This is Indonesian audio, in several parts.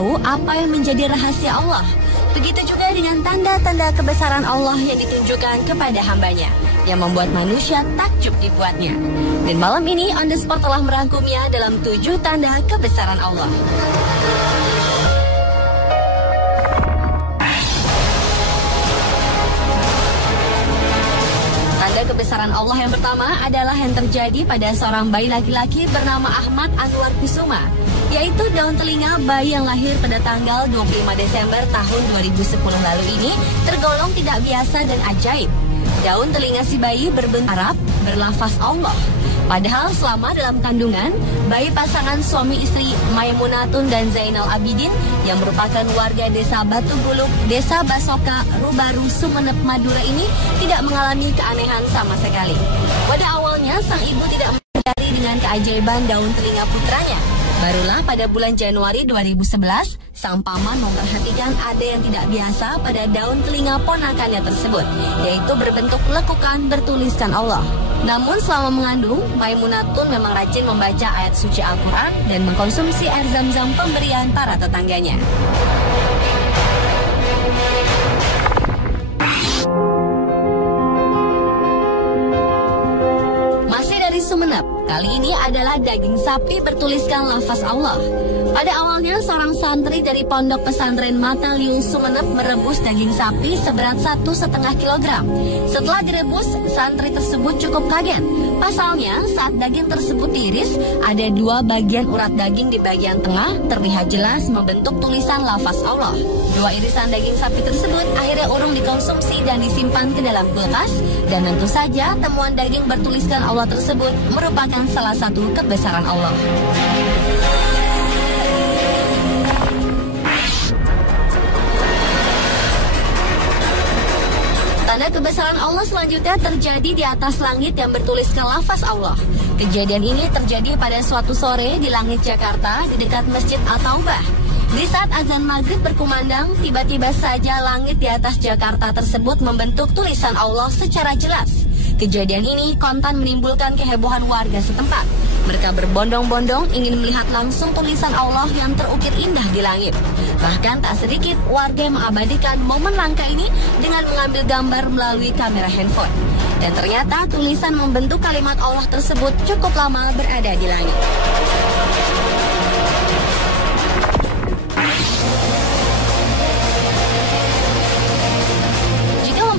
tahu apa yang menjadi rahasia Allah. Begitu juga dengan tanda-tanda kebesaran Allah yang ditunjukkan kepada hambanya, yang membuat manusia takjub dibuatnya. Dan malam ini On The Spot telah merangkumnya dalam 7 tanda kebesaran Allah. Tanda kebesaran Allah yang pertama adalah yang terjadi pada seorang bayi laki-laki bernama Ahmad Anwar Kusuma, yaitu daun telinga bayi yang lahir pada tanggal 25 Desember tahun 2010 lalu ini tergolong tidak biasa dan ajaib. Daun telinga si bayi berbentuk Arab berlafaz Allah. Padahal selama dalam kandungan, bayi pasangan suami istri Maimunatun dan Zainal Abidin yang merupakan warga desa Batu Buluk, desa Basoka, Rubaru, Sumeneb, Madura ini tidak mengalami keanehan sama sekali. Pada awalnya, sang ibu tidak menyadari dengan keajaiban daun telinga putranya. Barulah pada bulan Januari 2011, sang paman memperhatikan ada yang tidak biasa pada daun telinga ponakannya tersebut, yaitu berbentuk lekukan bertuliskan Allah. Namun selama mengandung, Maimunatun memang rajin membaca ayat suci Al-Quran dan mengkonsumsi air zam-zam pemberian para tetangganya. Sumeneb. Kali ini adalah daging sapi bertuliskan lafaz Allah. Pada awalnya seorang santri dari pondok pesantren Mataliung Sumeneb merebus daging sapi seberat 1,5 kilogram. Setelah direbus, santri tersebut cukup kaget. Pasalnya saat daging tersebut diiris, ada 2 bagian urat daging di bagian tengah terlihat jelas membentuk tulisan lafaz Allah. 2 irisan daging sapi tersebut akhirnya urung dikonsumsi dan disimpan ke dalam kulkas. Dan tentu saja temuan daging bertuliskan Allah tersebut merupakan salah satu kebesaran Allah. Tanda kebesaran Allah selanjutnya terjadi di atas langit yang bertuliskan lafaz Allah. Kejadian ini terjadi pada suatu sore di langit Jakarta di dekat Masjid At-Taubah. Di saat azan maghrib berkumandang, tiba-tiba saja langit di atas Jakarta tersebut membentuk tulisan Allah secara jelas. Kejadian ini kontan menimbulkan kehebohan warga setempat. Mereka berbondong-bondong ingin melihat langsung tulisan Allah yang terukir indah di langit. Bahkan tak sedikit warga yang mengabadikan momen langka ini dengan mengambil gambar melalui kamera handphone. Dan ternyata tulisan membentuk kalimat Allah tersebut cukup lama berada di langit.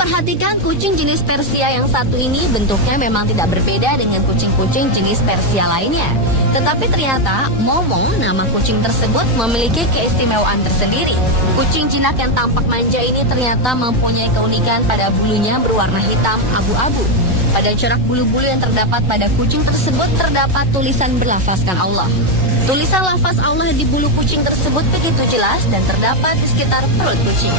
Perhatikan kucing jenis Persia yang satu ini bentuknya memang tidak berbeda dengan kucing-kucing jenis Persia lainnya. Tetapi ternyata Momong, nama kucing tersebut, memiliki keistimewaan tersendiri. Kucing jinak yang tampak manja ini ternyata mempunyai keunikan pada bulunya berwarna hitam abu-abu. Pada corak bulu-bulu yang terdapat pada kucing tersebut terdapat tulisan berlafazkan Allah. Tulisan lafaz Allah di bulu kucing tersebut begitu jelas dan terdapat di sekitar perut kucing.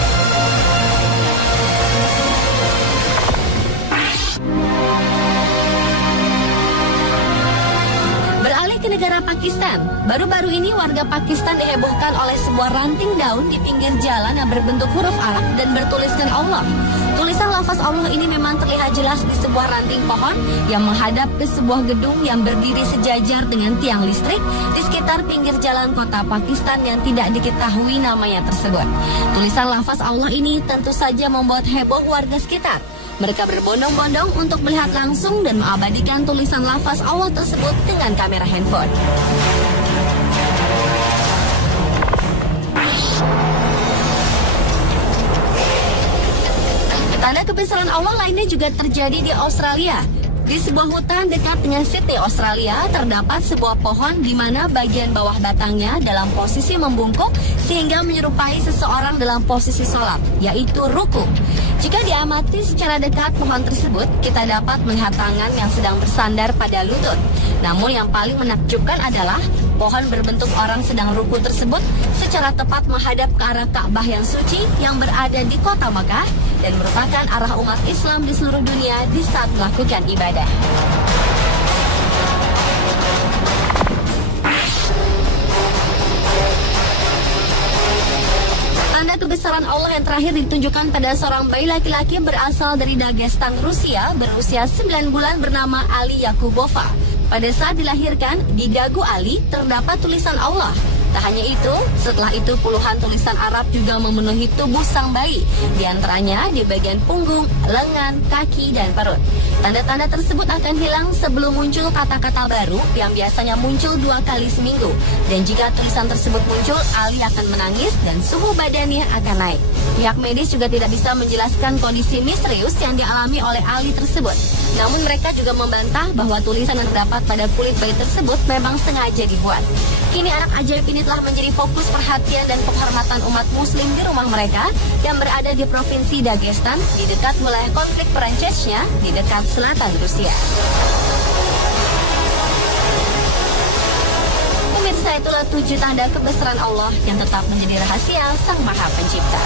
Ke negara Pakistan. Baru-baru ini warga Pakistan dihebohkan oleh sebuah ranting daun di pinggir jalan yang berbentuk huruf Arab dan bertuliskan Allah. Tulisan lafaz Allah ini memang terlihat jelas di sebuah ranting pohon yang menghadap ke sebuah gedung yang berdiri sejajar dengan tiang listrik di sekitar pinggir jalan kota Pakistan yang tidak diketahui namanya tersebut. Tulisan lafaz Allah ini tentu saja membuat heboh warga sekitar. Mereka berbondong-bondong untuk melihat langsung dan mengabadikan tulisan lafaz Allah tersebut dengan kamera handphone. Tanda kebesaran Allah lainnya juga terjadi di Australia. Di sebuah hutan dekat dengan Sydney, Australia, terdapat sebuah pohon di mana bagian bawah batangnya dalam posisi membungkuk sehingga menyerupai seseorang dalam posisi sholat, yaitu ruku. Jika diamati secara dekat pohon tersebut, kita dapat melihat tangan yang sedang bersandar pada lutut. Namun yang paling menakjubkan adalah pohon berbentuk orang sedang ruku tersebut secara tepat menghadap ke arah Ka'bah yang suci yang berada di kota Makkah dan merupakan arah umat Islam di seluruh dunia di saat melakukan ibadah. Tanda kebesaran Allah yang terakhir ditunjukkan pada seorang bayi laki-laki berasal dari Dagestan, Rusia, berusia 9 bulan bernama Ali Yakubova. Pada saat dilahirkan, di dagu Ali terdapat tulisan Allah. Tak hanya itu, setelah itu puluhan tulisan Arab juga memenuhi tubuh sang bayi, diantaranya di bagian punggung, lengan, kaki, dan perut. Tanda-tanda tersebut akan hilang sebelum muncul kata-kata baru yang biasanya muncul 2 kali seminggu. Dan jika tulisan tersebut muncul, Ali akan menangis dan suhu badannya akan naik. Pihak medis juga tidak bisa menjelaskan kondisi misterius yang dialami oleh Ali tersebut. Namun mereka juga membantah bahwa tulisan yang terdapat pada kulit bayi tersebut memang sengaja dibuat. Kini anak ajaib ini telah menjadi fokus perhatian dan penghormatan umat muslim di rumah mereka yang berada di provinsi Dagestan, di dekat wilayah konflik perang Chechnya, di dekat selatan Rusia. Pemirsa, itulah 7 tanda kebesaran Allah yang tetap menjadi rahasia Sang Maha Pencipta.